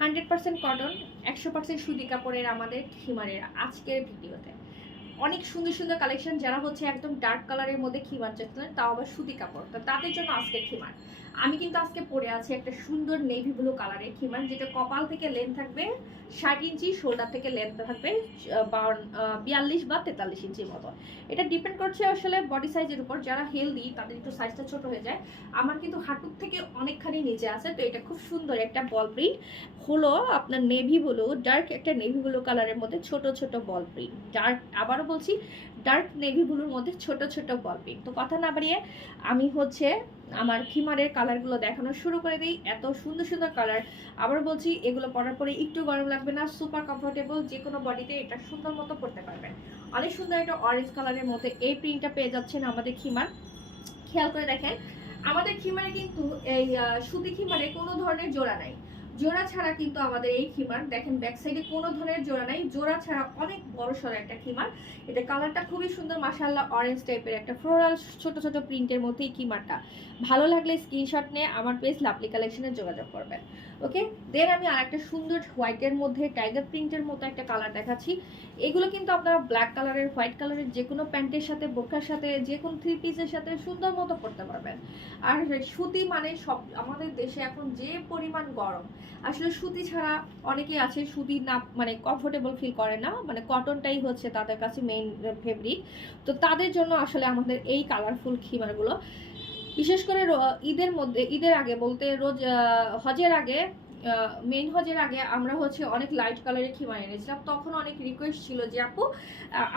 Hundred percent cotton একশো percent সুতি কাপড়ের আমাদের খিমারের আজকের ভিডিওতে। অনেক সুন্দর সুন্দর কালেকশন যারা হচ্ছে একদম ডার্ক কালারের মধ্যে খিমার চাচ্ছিলেন তাও আবার সুতি কাপড়। তো তাদের জন্য আজকের খিমার আমি কিন্তু আজকে পরে আছি একটা সুন্দর নেভি ব্লু কালারের খিমার যেটা কপাল থেকে লেন থাকবে ষাট ইঞ্চি শোল্ডার থেকে লেন্থ থাকবে বিয়াল্লিশ বা তেতাল্লিশ ইঞ্চির মতো। এটা ডিপেন্ড করছে আসলে বডি সাইজের উপর। যারা হেলদি তাদের একটু সাইজটা ছোট হয়ে যায়। আমার কিন্তু হাঁটুর থেকে অনেকখানি নিচে আছে, তো এটা খুব সুন্দর একটা বল প্রিন্ট হলো আপনার নেভি ব্লু ডার্ক একটা নেভি ব্লু কালারের মধ্যে ছোট ছোট বল প্রিন্ট ডার্ক আবারও বলছি ডার্ক নেভি ব্লুর মধ্যে ছোট ছোট বল তো কথা না বাড়িয়ে আমি হচ্ছে আমার খিমারের কালারগুলো দেখানো শুরু করে দিই। এত সুন্দর সুন্দর কালার আবার বলছি, এগুলো পরার পরে একটু গরম লাগবে না সুপার কমফোর্টেবল যে কোনো বডিতে এটা সুন্দর মতো পরতে পারবেন। অনেক সুন্দর একটা অরেঞ্জ কালারের মধ্যে এই প্রিন্টটা পেয়ে যাচ্ছেন আমাদের খিমার। খেয়াল করে দেখেন, আমাদের খিমারে কিন্তু এই সুতি খিমারে কোনো ধরনের জোড়া নাই। জোড়া ছাড়া কিন্তু আমাদের এই খিমার, দেখেন ব্যাক সাইডে কোনো ধরনের জোড়া নাই, জোড়া ছাড়া অনেক বড় সড়ো একটা খিমার। এটা কালারটা খুবই সুন্দর মাসাল্লাহ অরেঞ্জ টাইপের একটা ফ্লোরাল ছোট ছোট প্রিন্টের মধ্যে এই খিমারটা। ভালো লাগলে স্ক্রিনশট নিয়ে আমার পেজ লাভলি কালেকশনে যোগাযোগ করবেন। ওকে দেন আমি আর একটা সুন্দর হোয়াইটের মধ্যে টাইগার প্রিন্টের মতো একটা কালার দেখাচ্ছি। এগুলো কিন্তু আপনারা ব্ল্যাক কালারের হোয়াইট কালারের যে কোনো প্যান্টের সাথে বোরকার সাথে যে কোনো থ্রি পিসের সাথে সুন্দর মতো পরতে পারবেন। আর সুতি মানে সব, আমাদের দেশে এখন যে পরিমাণ গরম, আসলে সুতি ছাড়া অনেকেই আছে, সুতি না মানে কমফোর্টেবল ফিল করে না মানে কটনটাই হচ্ছে তাদের কাছে মেইন ফেব্রিক তো তাদের জন্য আসলে আমাদের এই কালারফুল খিমারগুলো বিশেষ করে ঈদের মধ্যে, ঈদের আগে বলতে রোজ হজের আগে মেইন হজের আগে আমরা হচ্ছে অনেক লাইট কালারের খিমার এনেছিলাম। তখন অনেক রিকোয়েস্ট ছিল যে, আপু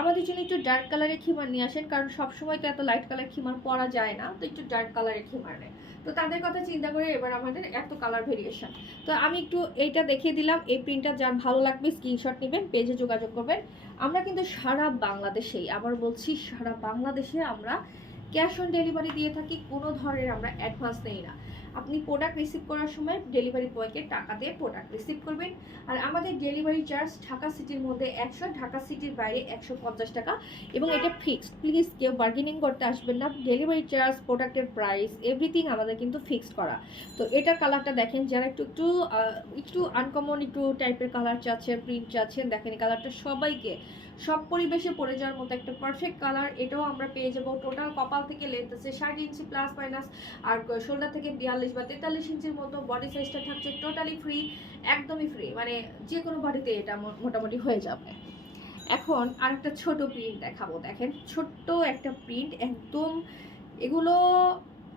আমাদের জন্য একটু ডার্ক কালারের খিমার নিয়ে আসেন, কারণ সবসময় তো এত লাইট কালার খিমার পরা যায় না, তো একটু ডার্ক কালারের খিমার নেয় তো তাদের কথা চিন্তা করে এবার আমাদের এত কালার ভেরিয়েশন তো আমি একটু এইটা দেখিয়ে দিলাম, এই প্রিন্টটা যার ভালো লাগবে স্ক্রিনশট নেবেন পেজে যোগাযোগ করবেন। আমরা কিন্তু সারা বাংলাদেশেই, আবার বলছি সারা বাংলাদেশে আমরা ক্যাশ অন ডেলিভারি দিয়ে থাকি কোনো ধরনের আমরা অ্যাডভান্স নেই না। আপনি প্রোডাক্ট রিসিভ করার সময় ডেলিভারি বয়কে টাকা দিয়ে প্রোডাক্ট রিসিভ করবেন। আর আমাদের ডেলিভারি চার্জ ঢাকা সিটির মধ্যে একশো, ঢাকা সিটির বাইরে একশো পঞ্চাশ টাকা। এবং এটা ফিক্সড প্লিজ কেউ বার্গেনিং করতে আসবেন না। ডেলিভারি চার্জ প্রোডাক্টের প্রাইস এভরিথিং আমাদের কিন্তু ফিক্সড করা। তো এটার কালারটা দেখেন, যারা একটু একটু একটু আনকমন একটু টাইপের কালার চাচ্ছেন প্রিন্ট চাচ্ছেন দেখেন এই কালারটা সবাইকে, সব পরিবেশে পড়ে যাওয়ার মতো একটা পারফেক্ট কালার এটাও আমরা পেয়ে যাব। টোটাল কপাল থেকে লেন্থ আছে ষাট ইঞ্চি প্লাস মাইনাস আর শোল্ডার থেকে বিয়াল্লিশ বা তেতাল্লিশ ইঞ্চির মতো বডি সাইজটা থাকছে টোটালি ফ্রি একদমই ফ্রি মানে যে কোনো বডিতে এটা মোটামুটি হয়ে যাবে। এখন আরেকটা ছোট প্রিন্ট দেখাবো, দেখেন ছোট্ট একটা প্রিন্ট একদম এগুলো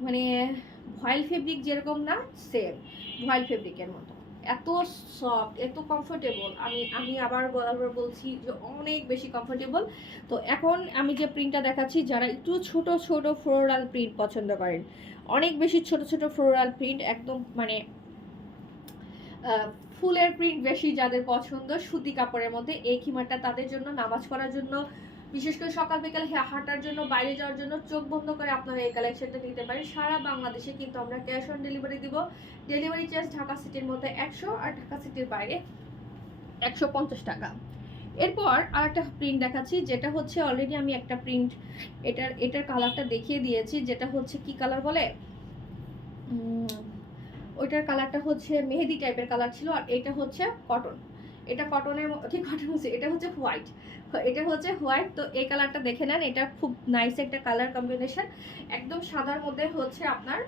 মানে ভয়েল ফেব্রিক যেরকম না সেম ভয়েল ফেব্রিকের মতো। এত সফট এত কমফোর্টেবল আমি আমি আবার বারবার বলছি যে অনেক বেশি কমফোর্টেবল তো এখন আমি যে প্রিন্টটা দেখাচ্ছি, যারা একটু ছোট ছোট ফ্লোরাল প্রিন্ট পছন্দ করেন, অনেক বেশি ছোট ছোট ফ্লোরাল প্রিন্ট একদম মানে ফুলের প্রিন্ট বেশি যাদের পছন্দ, সুতি কাপড়ের মধ্যে এই খিমারটা তাদের জন্য, নামাজ পড়ার জন্য বিশেষ করে সকাল বিকাল হাঁটার জন্য, বাইরে যাওয়ার জন্য চোখ বন্ধ করে আপনারা এই কালেকশনটা নিতে পারেন। সারা বাংলাদেশে কিন্তু আমরা ক্যাশ অন ডেলিভারি দিব। ডেলিভারি চার্জ ঢাকা সিটির মধ্যে একশো আর ঢাকা সিটির বাইরে একশো পঞ্চাশ টাকা। এরপর আর একটা প্রিন্ট দেখাচ্ছি, যেটা হচ্ছে অলরেডি আমি একটা প্রিন্ট এটার এটার কালারটা দেখিয়ে দিয়েছি, যেটা হচ্ছে কি কালার বলে? ওইটার কালারটা হচ্ছে মেহেদি টাইপের কালার ছিল আর এটা হচ্ছে কটন এটা কটনের কি কটন হচ্ছে এটা হচ্ছে হোয়াইট। এটা হচ্ছে হোয়াইট, তো এই কালারটা দেখে নেন। এটা খুব নাইস একটা কালার কম্বিনেশন একদম সাদার মধ্যে হচ্ছে আপনার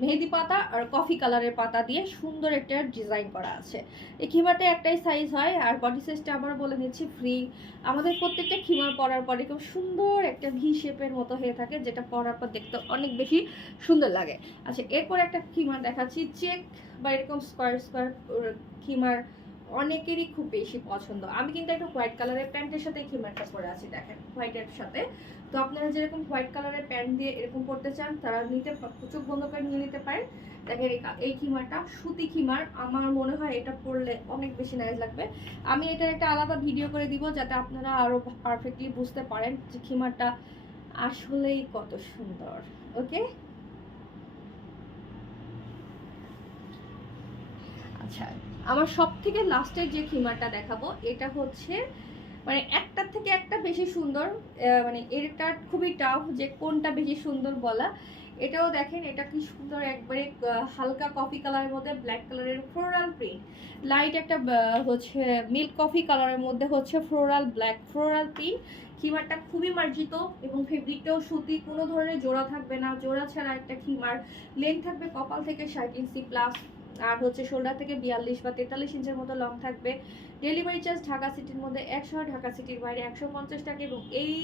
মেহেদি পাতা আর কফি কালারের পাতা দিয়ে সুন্দর একটা ডিজাইন করা আছে। এই খিমাটা একটাই সাইজ হয় আর বডি সাইজটা আবার বলে নিচ্ছি ফ্রি আমাদের প্রত্যেকটা খিমা পরার পরে খুব সুন্দর একটা ভি শেপের মতো হয়ে থাকে, যেটা পরার পর দেখতে অনেক বেশি সুন্দর লাগে। আচ্ছা এরপর একটা খিমা দেখাচ্ছি চেক বা এরকম স্কোয়ার স্কোয়ার খিমার অনেকেরই খুব বেশি পছন্দ। আমি কিন্তু একটা হোয়াইট কালারের প্যান্টের সাথে খিমারটা পরে আছি, দেখেন, হোয়াইটের সাথে। তো আপনারা যেরকম হোয়াইট কালারের প্যান্ট দিয়ে এরকম পরতে চান, তারা নিতে চোখ বন্ধ করে নিয়ে নিতে পারেন। দেখেন এই খিমারটা সুতি খিমার আমার মনে হয় এটা পরলে অনেক বেশি নাইস লাগবে। আমি এটার একটা আলাদা ভিডিও করে দিব, যাতে আপনারা আরও পারফেক্টলি বুঝতে পারেন যে খিমারটা আসলেই কত সুন্দর ওকে আচ্ছা। আমার সব থেকে লাস্টের যে খিমারটা দেখাবো, এটা হচ্ছে মানে একটার থেকে একটা বেশি সুন্দর মানে এটা খুবই টাফ যে কোনটা বেশি সুন্দর বলা। এটাও দেখেন, এটা কি সুন্দর একবারে হালকা কফি কালারের মধ্যে ব্ল্যাক কালারের ফ্লোরাল প্রিন্ট লাইট একটা হচ্ছে মিল্ক কফি কালারের মধ্যে হচ্ছে ফ্লোরাল ব্ল্যাক ফ্লোরাল প্রিন্ট খিমারটা খুবই মার্জিত এবং ফেব্রিকটাও সুতি, কোনো ধরনের জোড়া থাকবে না। জোড়া ছাড়া একটা খিমার লেন থাকবে কপাল থেকে ষাট ইঞ্চি প্লাস আর হচ্ছে শোল্ডার থেকে বিয়াল্লিশ বা তেতাল্লিশ ইঞ্চের মতো লং থাকবে। ডেলিভারি চার্জ ঢাকা সিটির মধ্যে একশো ঢাকা সিটির বাইরে একশো পঞ্চাশ টাকা এবং এই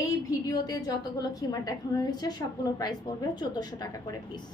এই ভিডিওতে যতগুলো খিমার দেখানো হয়েছে সবগুলো প্রাইস পড়বে চোদ্দোশো টাকা করে পিস